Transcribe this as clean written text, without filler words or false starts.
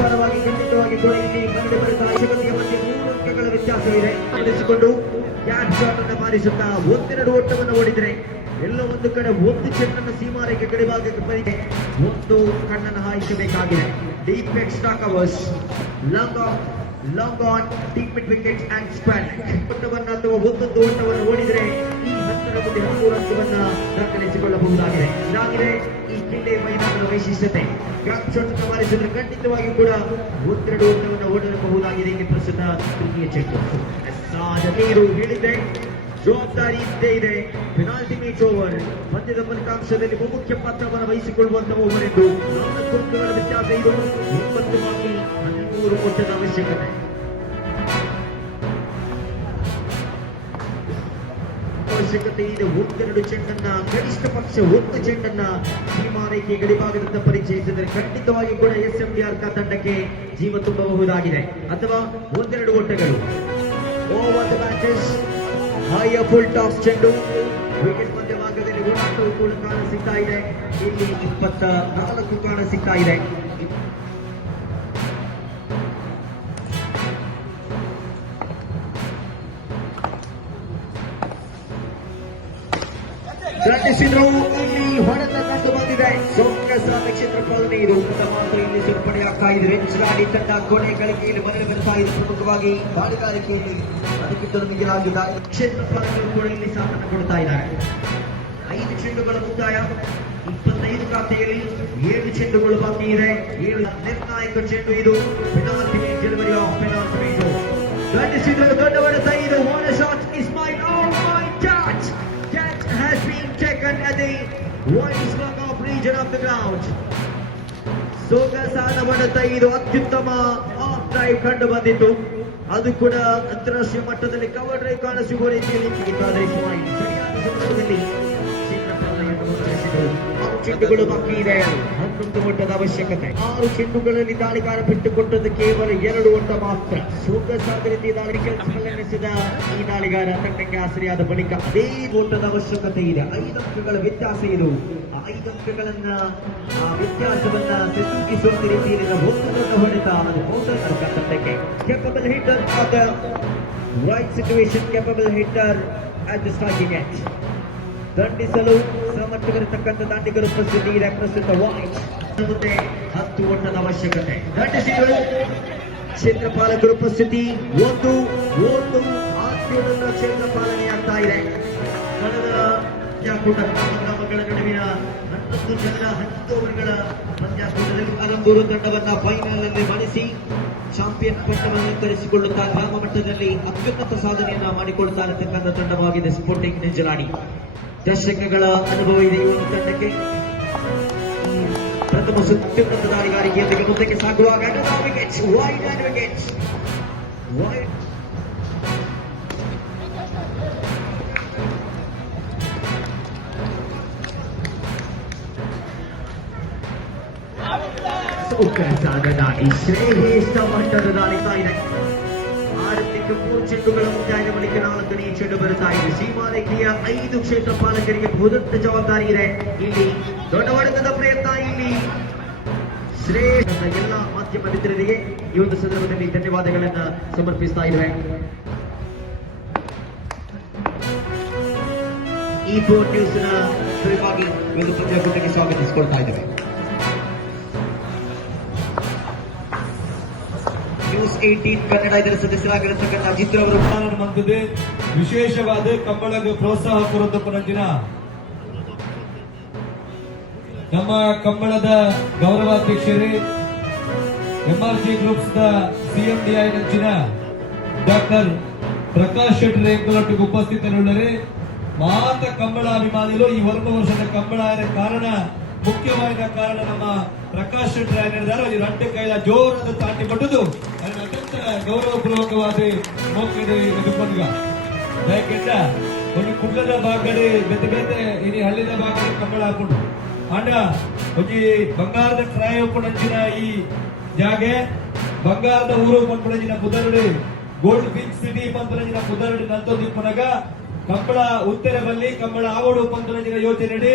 ಪರವಾಗಿ ಖಂಡಿತವಾಗಿ ಕೂಡ ಇಲ್ಲಿ ಕಂಡು ಬರುತ್ತಾ ಜಗತ್ತಿಗೆ ಮಧ್ಯೆ 3 ಅಂಕಗಳ ವ್ಯತ್ಯಾಸವಿದೆ. ನಡೆಸಿಕೊಂಡು ಕ್ಯಾಚ್ ಶಾಟ್ ಅನ್ನು ಬಾರಿಸುತ್ತಾ 1-2 ಓಟವನ್ನು ಓಡಿದರೆ ಎಲ್ಲ ಒಂದು ಕಡೆ ಒಂದು ಚೆಂಡನ್ನು ಸೀಮಾರೇಖೆ ಗಡಿಭಾಗಕ್ಕೆ ಬರಿದೆ ಒಂದು ಕಣ್ಣನ್ನು ಹಾಯಿಸಬೇಕಾಗಿದೆ. Deep extra covers, long on deep mid wicket and square ಓಟವನ್ನು ಅಥವಾ ಒಂದೊಂದು ಓಟವನ್ನು ಓಡಿದರೆ ಈ 10ರ ಮುಂದೆ 13 ಅಂಕವನ್ನು ದಾಖಲಿಸಿಕೊಳ್ಳಬಹುದಾಗಿದೆ. ಇದಾಗಿದೆ ಈ ಕ್ರೀಡೆ ಮೈದಾನದ ವೈಶಿಷ್ಟ್ಯತೆ. ಕ್ಯಾಚ್ ಶಾಟ್ ಅನ್ನು ಬಾರಿಸಿದರೆ ಖಂಡಿತವಾಗಿ ಕೂಡ 1-2 ಓಟವನ್ನು ಓಡಬಹುದಾಗಿದೆ. ಇಲ್ಲಿ ಪ್ರಸ್ತುತ ತೃತೀಯ ಚೆಂಡು ನೀರು ಹೇಳಿದ್ರೆ ಜವಾಬ್ದಾರಿ ಇದ್ದೇ ಇದೆ. ಪೆನಾಲ್ಟಿ ಮ್ಯಾಚ್ ಓವರ್ ಪಂದ್ಯದ ಫಲಿತಾಂಶದಲ್ಲಿ ಬಹುಮುಖ್ಯ ಪಾತ್ರವನ್ನು ವಹಿಸಿಕೊಳ್ಳುವಂತಹ ಓವರ್ ಎಂದು 4 ಅಂಕಗಳ ವ್ಯತ್ಯಾಸ. ಇದು 9 ಬಾಕಿ 13 ಓಟದ ಅವಶ್ಯಕತೆ. ಇದೆ 1-2 ಚೆಂಡನ್ನ ಕನಿಷ್ಠ ಪಕ್ಷ 1 ಚೆಂಡನ್ನ ಸೀಮಾರೇಖೆ ಗಡಿಭಾಗದಿಂದ ಪರಿಚಯಿಸಿದರೆ ಖಂಡಿತವಾಗಿ ಕೂಡ SMDR ತಂಡಕ್ಕೆ ಜೀವ ತುಂಬಬಹುದಾಗಿದೆ. ಅಥವಾ 1-2 ಓಟಗಳು over the matches high full toss ಚೆಂಡು ವಿಕೆಟ್ ಮಧ್ಯಭಾಗದಲ್ಲಿ ಓಡಾಟವು ಕೂಡ ಕಾಣ ಸಿಗ್ತಾ ಇದೆ. ಇಲ್ಲಿ 24 ಕಾಣ ಸಿಗ್ತಾ ಇದೆ. ದಂಡಿಸಿದ್ರು. ಇಲ್ಲಿ ಹೊಡೆತ ಕಂಡು ಬಂದಿದೆ. ಸೋಂಕಸಾದ ಕ್ಷೇತ್ರಪಾಲನೆ ಇದು ಮಾತ್ರ ಇಲ್ಲಿ ಸೇರ್ಪಡೆಯಾಗ್ತಾ ಇದೆ. ವೆಂಚರಾಡಿ ತಂಡ ಕೊನೆ ಗಳಿಗೆಯಲ್ಲಿ ಮರಳಿ ಬರ್ತಾ ಇದೆ. ಪ್ರಮುಖವಾಗಿ ಬಾಳಿಗಾರಿಕೆಯಲ್ಲಿ ಅದಕ್ಕಿಂತ ಮಿಗಿಲಾಗಿದ್ದ ಕ್ಷೇತ್ರಪಾಲಕರು ಕೂಡ ಇಲ್ಲಿ ಸಾಥನ್ನು ಕೊಡ್ತಾ ಇದ್ದಾರೆ. 5 ಚೆಂಡುಗಳ ಮುಕ್ತಾಯ. 25 ಖಾತೆಯಲ್ಲಿ 7 ಚೆಂಡುಗಳು ಬಾಕಿ ಇದೆ. 7 ನಿರ್ಣಾಯಕ ಚೆಂಡು ಇದು. Penalty match delivery of penalty match. ದಂಡಿಸಿದ್ರು. ದೊಡ್ಡ ಹೊಡೆತ ಇದು. What a shot. Ismail catch has been taken at the wide slung off region of the ground. ಸೊಗಸಾದ ಹೊಡೆತ ಇದು. ಅತ್ಯುತ್ತಮ ಆಫ್ ಡ್ರೈವ್ ಕಂಡು ಬಂದಿತ್ತು. ಅದು ಕೂಡ ಅಂತಾರಾಷ್ಟ್ರೀಯ ಮಟ್ಟದಲ್ಲಿ ಕವರ್ ಡ್ರೈವ್ ಕಾಣಸಿಗುವ ರೀತಿಯಲ್ಲಿ ಇಸ್ಮಾಯಿಲ್ ಸರಿಯಾದ ಸಂದರ್ಭದಲ್ಲಿ ಚೆಂಡುಗಳು ಬಾಕಿ ಇದೆ. 11 ಓಟದ ಅವಶ್ಯಕತೆ. 6 ಚೆಂಡುಗಳಲ್ಲಿ ದಾಳಿಗಾರ ಬಿಟ್ಟುಕೊಟ್ಟದ್ದು ಕೇವಲ 2 ಓಟ ಮಾತ್ರ. ಸೊಗಸಾದ ರೀತಿ ದಾಳಿ ಕೆಲಸಗಳನ್ನೆಸೆದ ಈ ದಾಳಿಗಾರ ತಂಡಕ್ಕೆ ಆಸರೆಯಾದ ಬಳಿಕ ಅದೇ ಓಟದ ಅವಶ್ಯಕತೆ ಇದೆ. 5 ಅಂಕಗಳ ವ್ಯತ್ಯಾಸ ಇದು. 5 ಅಂಕಗಳನ್ನ ವ್ಯತ್ಯಾಸವನ್ನ ಸೆಸೂಗಿಸುವ ರೀತಿಯಲ್ಲಿ ಒಂದು ದೊಡ್ಡ ಹೊಡೆತ. ಅದು ಬೌಲರ್ ತಂಡಕ್ಕೆ capable hitter of the right situation, capable hitter at the striking edge. ದಂಡಿಸಲು ಸಮರ್ಥವಿರತಕ್ಕಂಥ ದಾಂಡಿಗರು ಉಪಸ್ಥಿತಿ ಇದೆ. ಪ್ರಸ್ತುತ ವೈಟ್ ಮುಂದೆ 10 ಓಟದ ಅವಶ್ಯಕತೆ. ದಂಡಿಸಿದರು. ಕ್ಷೇತ್ರಪಾಲಕರು ಉಪಸ್ಥಿತಿ 1 ಅತ್ಯುನ್ನತ ಕ್ಷೇತ್ರ ಪಾಲನೆಯಾಗ್ತಾ ಇದೆ. ಕಳೆದ ಪಂದ್ಯಾಕೂಟ ಗ್ರಾಮಗಳ ನಡುವಿನ 11 ಜನರ 10 ಓವರ್ಗಳ ಪಂದ್ಯಾಕೂಟದಲ್ಲಿ ಅಲಂಬೂರು ತಂಡವನ್ನ ಫೈನಲ್ ನಲ್ಲಿ ಮಣಿಸಿ ಚಾಂಪಿಯನ್ ಪಟ್ಟವನ್ನು ಅಲಂಕರಿಸಿಕೊಳ್ಳುತ್ತಾ ಗ್ರಾಮ ಮಟ್ಟದಲ್ಲಿ ಅತ್ಯುನ್ನತ ಸಾಧನೆಯನ್ನ ಮಾಡಿಕೊಳ್ತಾ ಇರತಕ್ಕಂಥ ತಂಡವಾಗಿದೆ ಸ್ಪೋರ್ಟಿಂಗ್ ನೆಂಜಲಾಡಿ. ದಶಕಗಳ ಅನುಭವ ಇದೆ ಈ ಒಂದು ತಂಡಕ್ಕೆ. ಪ್ರಥಮ ಅತ್ಯುನ್ನತ ದಾಳಿಗಾರಿಕೆಯೊಂದಿಗೆ ಮುಂದಕ್ಕೆ ಸಾಗುವಾಗ ಶ್ರೇಷ್ಠ ಮಟ್ಟದ ದಾಳಿತಾ ಇದೆ. 6 ಚೆಂಡುಗಳ ಮುಕ್ತಾಯದ ಬಳಿಕ 4ನೇ ಚೆಂಡು ಬರುತ್ತಾ ಇದೆ. ಸೀಮಾರೇಖೆಯ 5 ಕ್ಷೇತ್ರ ಪಾಲಕರಿಗೆ ಬಹುದೊಡ್ಡ ಜವಾಬ್ದಾರಿ ಇದೆ. ಇಲ್ಲಿ ದೊಡ್ಡ ಹೊಡೆತದ ಪ್ರಯತ್ನ. ಇಲ್ಲಿ ಶ್ರೇಷ್ಠ ಎಲ್ಲ ಮಾಧ್ಯಮ ಮಿತ್ರರಿಗೆ ಈ ಒಂದು ಸಂದರ್ಭದಲ್ಲಿ ಧನ್ಯವಾದಗಳನ್ನು ಸಮರ್ಪಿಸ್ತಾ ಇದ್ದೇವೆ. E4 ನ್ಯೂಸ್ನ ಸಲುವಾಗಿ ಒಂದು ಪಂದ್ಯಾಕೂಟಕ್ಕೆ ಸ್ವಾಗತಿಸಿಕೊಳ್ತಾ ಇದ್ದೇವೆ. ನ್ಯೂಸ್ 18 ಕನ್ನಡ ಇದರ ಸದಸ್ಯರಾಗಿರತಕ್ಕಂಥ ಅಜಿತ್ ಅವರು ಮಂತದೆ ವಿಶೇಷವಾದ ಕಂಬಳಗೆ ಪ್ರೋತ್ಸಾಹ ಕೊರತಪ್ಪನಂಚಿನ ನಮ್ಮ ಕಂಬಳದ ಗೌರವಾಧ್ಯಕ್ಷರೇ MRG ಗ್ರೂಪ್ಸ್ ದ CMDI ನಂಚಿನ ಡಾಕ್ಟರ್ ಪ್ರಕಾಶ್ ಶೆಟ್ಟಿ ಎಂಬುವರಿಗೆ ಉಪಸ್ಥಿತರಿರುತ್ತಾರೆ. ಮಾತ ಕಂಬಳ ಅಭಿಮಾನಿಗಳು ಈ ವರ್ಷದ ಕಂಬಳ ಕಾರಣ ಮುಖ್ಯವಾದ ಕಾರಣ ನಮ್ಮ ಪ್ರಕಾಶ್ ಶೆಟ್ಟಿ ಹೇಳಿದ್ದಾರೆ. ಈ ರಂಟೆ ಕೈಲ ಜೋರದ ತಾಟಿ ಪಟ್ಟದು ಅದನ್ನು ಅತ್ಯಂತ ಗೌರವಪೂರ್ವಕವಾದ ಮೋಕೆಡೆ ಎದುಕೊಂಡ್ಗ ಯಾಕೆಂದ ಒಂದು ಕುಡ್ಲದ ಭಾಗಡೆ ಬೇತೆ ಬೇತೆ ಇನಿ ಹಳ್ಳಿದ ಭಾಗಡೆ ಕಂಬಳ ಹಾಕೊಂಡು ಅಂಡ ಒಂಜಿ ಬಂಗಾರದ ಟ್ರೈ ಪುಣಂಚಿನ ಈ ಜಾಗೆ ಬಂಗಾರದ ಊರು ಪಂಪುಣಂಚಿನ ಕುದರಡು ಗೋಲ್ಡ್ ಬೀಚ್ ಸಿಟಿ ಪಂಪುಣಂಚಿನ ಕುದರಡು ನಂತೋದಿ ಪುನಗ ಕಂಬಳ ಉತ್ತರ ಬಲ್ಲಿ ಕಂಬಳ ಆವಡು ಪಂಪುಣಂಚಿನ ಯೋಚನೆ